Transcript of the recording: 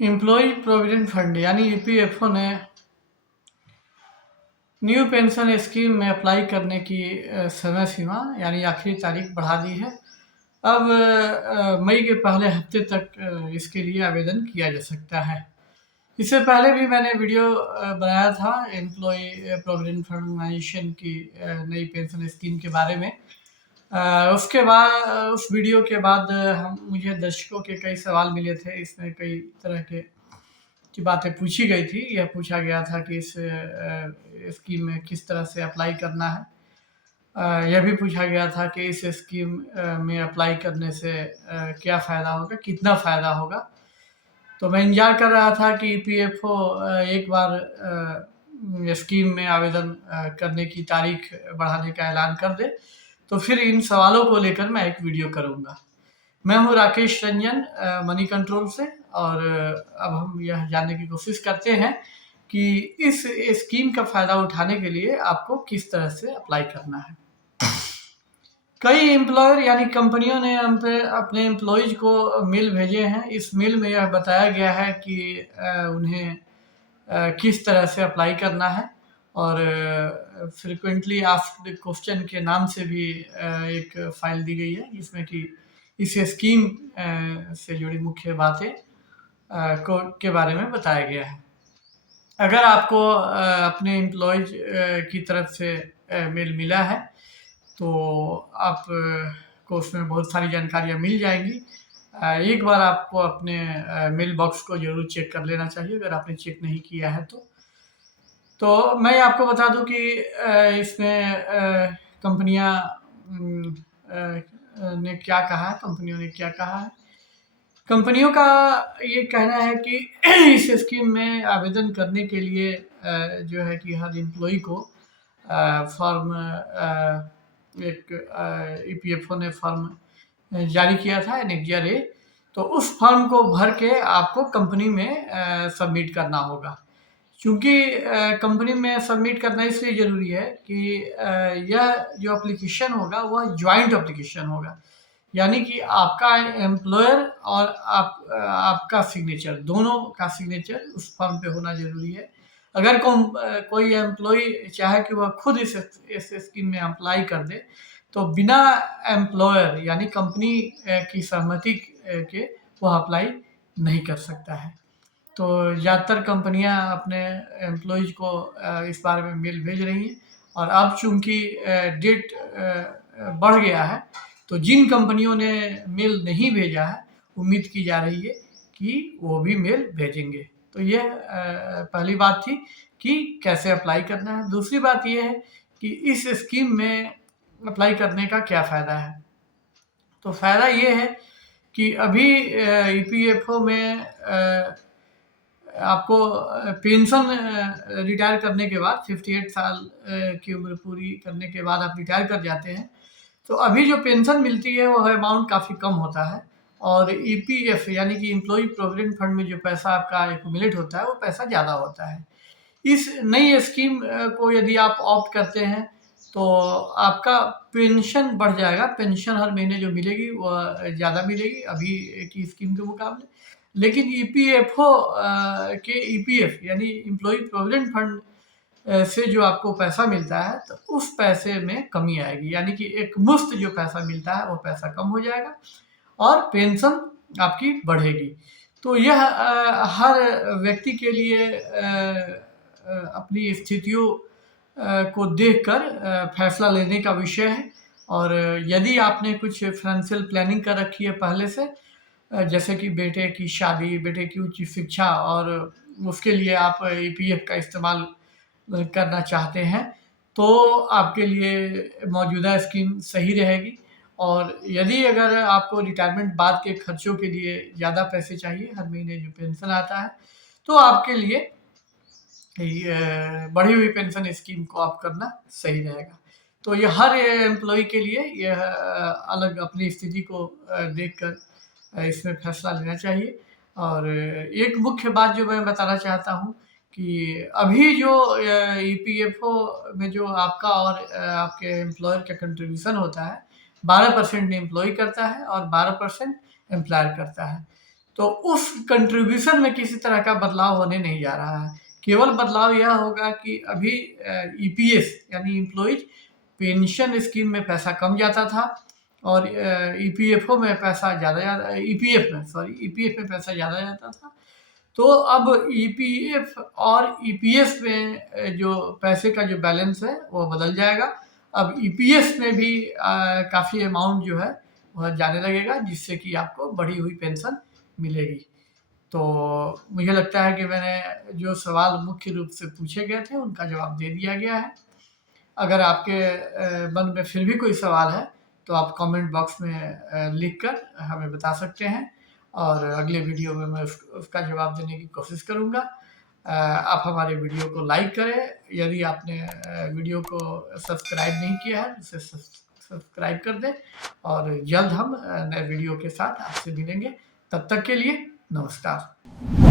Employ provident fund यानी EPFO ने new pension scheme में अप्लाई करने की समय सीमा यानी आखिरी तारीख बढ़ा दी है। अब मई के पहले हफ्ते तक इसके लिए आवेदन किया जा सकता है। इससे पहले भी मैंने वीडियो बनाया था एम्प्लॉय प्रोविडेंट फंड ऑर्गेनाइजेशन की नई पेंशन स्कीम के बारे में। उसके बाद उस वीडियो के बाद हम मुझे दर्शकों के कई सवाल मिले थे। इसमें कई तरह के की बातें पूछी गई थी। यह पूछा गया था कि इस स्कीम में किस तरह से अप्लाई करना है। यह भी पूछा गया था कि इस स्कीम में अप्लाई करने से क्या फ़ायदा होगा, कितना फ़ायदा होगा। तो मैं इंतज़ार कर रहा था कि ईपीएफओ एक बार स्कीम में आवेदन करने की तारीख बढ़ाने का ऐलान कर दे, तो फिर इन सवालों को लेकर मैं एक वीडियो करूँगा। मैं हूँ राकेश रंजन मनी कंट्रोल से, और अब हम यह जानने की कोशिश करते हैं कि इस स्कीम का फ़ायदा उठाने के लिए आपको किस तरह से अप्लाई करना है। कई एम्प्लॉयर यानी कंपनियों ने हम पे अपने एम्प्लॉयज़ को मेल भेजे हैं। इस मेल में यह बताया गया है कि उन्हें किस तरह से अप्लाई करना है, और फ्रीक्वेंटली आस्क्ड क्वेश्चन के नाम से भी एक फ़ाइल दी गई है, जिसमें कि इस स्कीम से जुड़ी मुख्य बातें को के बारे में बताया गया है। अगर आपको अपने एम्प्लॉयज़ की तरफ से मेल मिला है, तो आप को उसमें बहुत सारी जानकारियाँ मिल जाएँगी। एक बार आपको अपने मेल बॉक्स को ज़रूर चेक कर लेना चाहिए, अगर आपने चेक नहीं किया है तो। तो मैं आपको बता दूँ कि इसमें कंपनियाँ ने क्या कहा है, कंपनियों ने क्या कहा है। कंपनियों का ये कहना है कि इस स्कीम में आवेदन करने के लिए जो है कि हर एम्प्लॉई को फॉर्म एक ईपीएफओ ने फॉर्म जारी किया था एनेक्जर ए। तो उस फॉर्म को भर के आपको कंपनी में सबमिट करना होगा। चूँकि कंपनी में सबमिट करना इसलिए ज़रूरी है कि यह जो एप्लीकेशन होगा वह जॉइंट एप्लीकेशन होगा। यानी कि आपका एम्प्लॉयर और आपका सिग्नेचर, दोनों का सिग्नेचर उस फॉर्म पे होना ज़रूरी है। अगर कोई एम्प्लॉई चाहे कि वह खुद इस स्कीम में अप्लाई कर दे, तो बिना एम्प्लॉयर यानी कंपनी की सहमति के वह अप्लाई नहीं कर सकता है। तो ज़्यादातर कंपनियां अपने एम्प्लॉयज़ को इस बारे में मेल भेज रही हैं, और अब चूँकि डेट बढ़ गया है, तो जिन कंपनियों ने मेल नहीं भेजा है, उम्मीद की जा रही है कि वो भी मेल भेजेंगे। तो यह पहली बात थी कि कैसे अप्लाई करना है। दूसरी बात ये है कि इस स्कीम में अप्लाई करने का क्या फ़ायदा है। तो फ़ायदा ये है कि अभी ईपीएफओ में आपको पेंशन रिटायर करने के बाद 58 साल की उम्र पूरी करने के बाद आप रिटायर कर जाते हैं, तो अभी जो पेंशन मिलती है वो अमाउंट काफ़ी कम होता है, और ईपीएफ यानी कि एम्प्लॉय प्रोविडेंट फंड में जो पैसा आपका एक्यूमुलेट होता है वो पैसा ज़्यादा होता है। इस नई स्कीम को यदि आप ऑप्ट करते हैं, तो आपका पेंशन बढ़ जाएगा। पेंशन हर महीने जो मिलेगी वह ज़्यादा मिलेगी अभी की स्कीम के मुकाबले। लेकिन ईपीएफओ के ईपीएफ यानी एम्प्लॉय प्रोविडेंट फंड से जो आपको पैसा मिलता है, तो उस पैसे में कमी आएगी। यानी कि एक मुश्त जो पैसा मिलता है वो पैसा कम हो जाएगा, और पेंशन आपकी बढ़ेगी। तो यह हर व्यक्ति के लिए अपनी स्थितियों को देखकर फैसला लेने का विषय है। और यदि आपने कुछ फाइनेंशियल प्लानिंग कर रखी है पहले से, जैसे कि बेटे की शादी, बेटे की उच्च शिक्षा, और उसके लिए आप ईपीएफ का इस्तेमाल करना चाहते हैं, तो आपके लिए मौजूदा स्कीम सही रहेगी। और यदि अगर आपको रिटायरमेंट बाद के खर्चों के लिए ज़्यादा पैसे चाहिए, हर महीने जो पेंशन आता है, तो आपके लिए बढ़ी हुई पेंशन स्कीम को आप करना सही रहेगा। तो ये हर एम्प्लॉय के लिए यह अलग अपनी स्थिति को देखकर इसमें फैसला लेना चाहिए। और एक मुख्य बात जो मैं बताना चाहता हूँ कि अभी जो ईपीएफओ में जो आपका और आपके एम्प्लॉयर का कंट्रीब्यूशन होता है, 12% एम्प्लॉय करता है और 12% एम्प्लॉयर करता है। तो उस कंट्रीब्यूशन में किसी तरह का बदलाव होने नहीं जा रहा है। केवल बदलाव यह होगा कि अभी ईपीएस यानी एम्प्लॉइज पेंशन स्कीम में पैसा कम जाता था और ईपीएफओ में पैसा ज़्यादा ईपीएफ में पैसा ज़्यादा जाता था। तो अब ईपीएफ और ईपीएस में जो पैसे का जो बैलेंस है वो बदल जाएगा। अब ईपीएस में भी काफ़ी अमाउंट जो है वह जाने लगेगा, जिससे कि आपको बढ़ी हुई पेंशन मिलेगी। तो मुझे लगता है कि मैंने जो सवाल मुख्य रूप से पूछे गए थे उनका जवाब दे दिया गया है। अगर आपके मन में फिर भी कोई सवाल है तो आप कमेंट बॉक्स में लिख कर हमें बता सकते हैं और अगले वीडियो में मैं उसका जवाब देने की कोशिश करूँगा। आप हमारे वीडियो को लाइक करें, यदि आपने वीडियो को सब्सक्राइब नहीं किया है तो सब्सक्राइब कर दें और जल्द हम नए वीडियो के साथ आपसे मिलेंगे। तब तक के लिए नमस्कार।